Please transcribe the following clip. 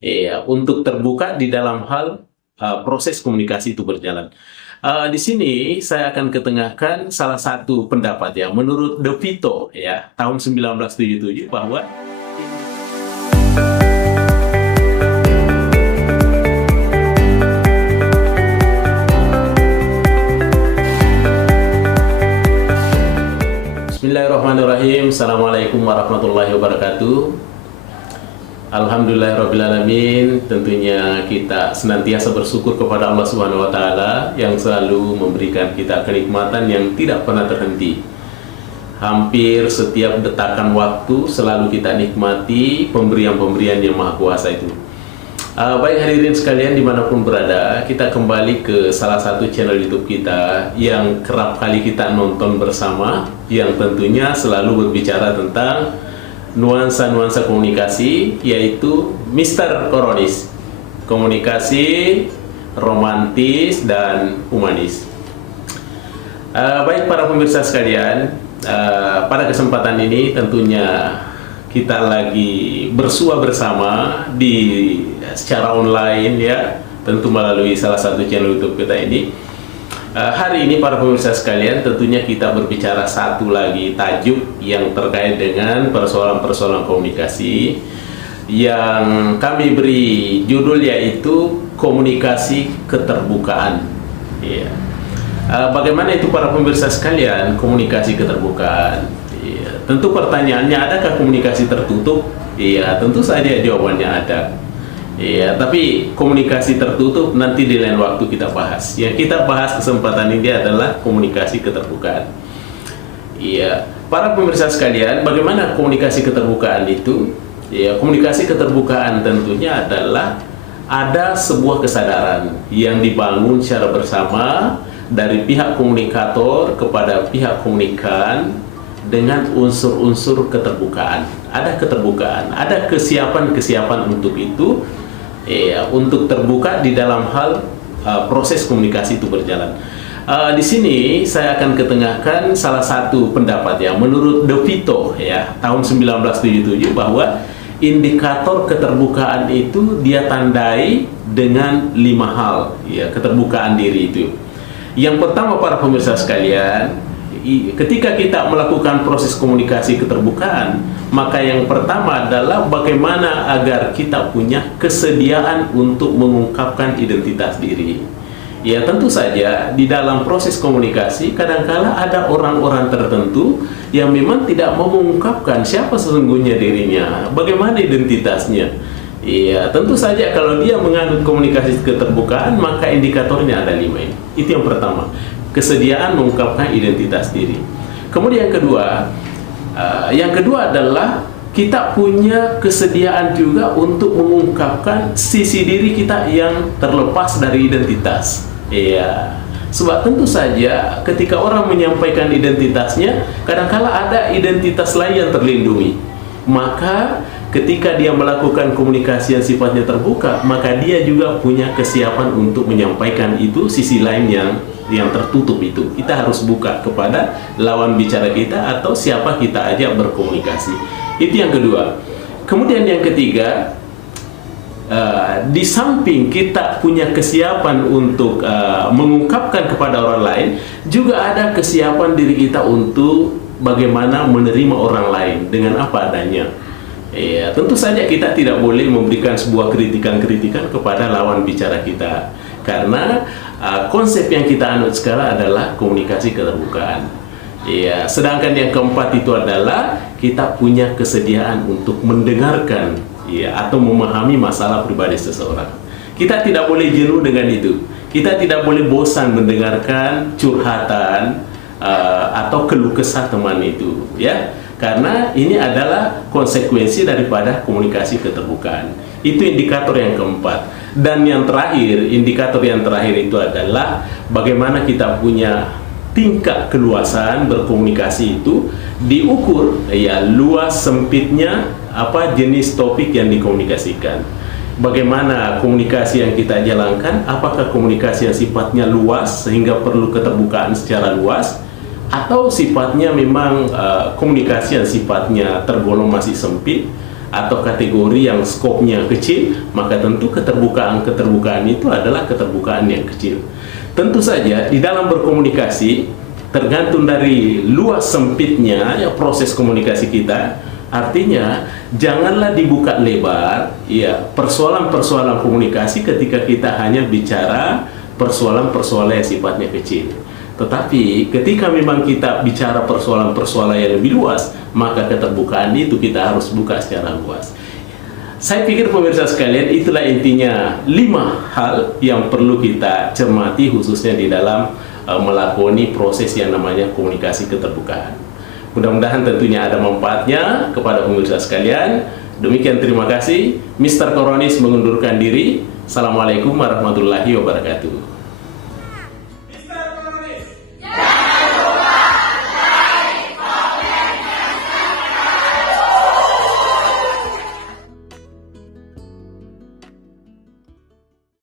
untuk terbuka di dalam hal proses komunikasi itu berjalan. Di sini saya akan ketengahkan salah satu pendapat ya, menurut De Vito ya, tahun 1977 bahwa Bismillahirrahmanirrahim. Assalamualaikum warahmatullahi wabarakatuh. Alhamdulillahirrabbilalamin. Tentunya kita senantiasa bersyukur kepada Allah Subhanahu wa taala yang selalu memberikan kita kenikmatan yang tidak pernah terhenti. Hampir setiap detakan waktu selalu kita nikmati pemberian-pemberian yang Maha Kuasa itu. Baik hadirin sekalian dimanapun berada, kita kembali ke salah satu channel YouTube kita yang kerap kali kita nonton bersama, yang tentunya selalu berbicara tentang nuansa-nuansa komunikasi, yaitu Mr. Koronis, komunikasi romantis dan humanis. Baik para pemirsa sekalian, pada kesempatan ini tentunya kita lagi bersua bersama secara online ya, tentu melalui salah satu channel YouTube kita ini. Hari ini para pemirsa sekalian, tentunya kita berbicara satu lagi tajuk yang terkait dengan persoalan-persoalan komunikasi yang kami beri judul yaitu komunikasi keterbukaan. Ya. Bagaimana itu para pemirsa sekalian, komunikasi keterbukaan? Ya. Tentu pertanyaannya, adakah komunikasi tertutup? Iya, tentu saja jawabannya ada. Iya, tapi komunikasi tertutup nanti di lain waktu kita bahas. Yang kita bahas kesempatan ini adalah komunikasi keterbukaan. Iya, para pemirsa sekalian, bagaimana komunikasi keterbukaan itu? Ya, komunikasi keterbukaan tentunya adalah ada sebuah kesadaran yang dibangun secara bersama dari pihak komunikator kepada pihak komunikan dengan unsur-unsur keterbukaan. Ada keterbukaan, ada kesiapan-kesiapan untuk itu. Untuk terbuka di dalam hal proses komunikasi itu berjalan. Di sini saya akan ketengahkan salah satu pendapat ya, menurut De Vito ya, tahun 1977 bahwa indikator keterbukaan itu dia tandai dengan 5 hal ya, keterbukaan diri itu. Yang pertama para pemirsa sekalian, ketika kita melakukan proses komunikasi keterbukaan, maka yang pertama adalah bagaimana agar kita punya kesediaan untuk mengungkapkan identitas diri. Ya, tentu saja di dalam proses komunikasi kadangkala ada orang-orang tertentu yang memang tidak mau mengungkapkan siapa sesungguhnya dirinya, bagaimana identitasnya. Ya, tentu saja kalau dia menganut komunikasi keterbukaan, maka indikatornya ada 5 ini. Itu yang pertama, kesediaan mengungkapkan identitas diri. Kemudian yang kedua adalah kita punya kesediaan juga untuk mengungkapkan sisi diri kita yang terlepas dari identitas. Iya, sebab tentu saja ketika orang menyampaikan identitasnya, kadangkala ada identitas lain yang terlindungi. Maka ketika dia melakukan komunikasi yang sifatnya terbuka, maka dia juga punya kesiapan untuk menyampaikan itu sisi lain yang tertutup itu. Kita harus buka kepada lawan bicara kita atau siapa kita ajak berkomunikasi. Itu yang kedua. Kemudian yang ketiga, di samping kita punya kesiapan untuk mengungkapkan kepada orang lain, juga ada kesiapan diri kita untuk bagaimana menerima orang lain dengan apa adanya. Ya, tentu saja kita tidak boleh memberikan sebuah kritikan-kritikan kepada lawan bicara kita, karena konsep yang kita anut sekarang adalah komunikasi keterbukaan. Ya, sedangkan yang keempat itu adalah kita punya kesediaan untuk mendengarkan ya, atau memahami masalah pribadi seseorang. Kita tidak boleh jenuh dengan itu. Kita tidak boleh bosan mendengarkan curhatan atau keluh kesah teman itu, ya. Karena ini adalah konsekuensi daripada komunikasi keterbukaan. Itu indikator yang keempat. Dan yang terakhir, indikator yang terakhir itu adalah bagaimana kita punya tingkat keluasan berkomunikasi itu diukur ya, luas sempitnya apa jenis topik yang dikomunikasikan. Bagaimana komunikasi yang kita jalankan, apakah komunikasi yang sifatnya luas sehingga perlu keterbukaan secara luas, atau sifatnya memang komunikasi yang sifatnya tergolong masih sempit, atau kategori yang skopnya kecil, maka tentu keterbukaan itu adalah keterbukaan yang kecil. Tentu saja di dalam berkomunikasi tergantung dari luas sempitnya ya proses komunikasi kita. Artinya janganlah dibuka lebar ya persoalan-persoalan komunikasi ketika kita hanya bicara persoalan-persoalan yang sifatnya kecil. Tetapi ketika memang kita bicara persoalan-persoalan yang lebih luas, maka keterbukaan itu kita harus buka secara luas. Saya pikir pemirsa sekalian, itulah intinya 5 hal yang perlu kita cermati khususnya di dalam melakoni proses yang namanya komunikasi keterbukaan. Mudah-mudahan tentunya ada manfaatnya kepada pemirsa sekalian. Demikian, terima kasih. Mr. Koronis mengundurkan diri. Assalamualaikum warahmatullahi wabarakatuh.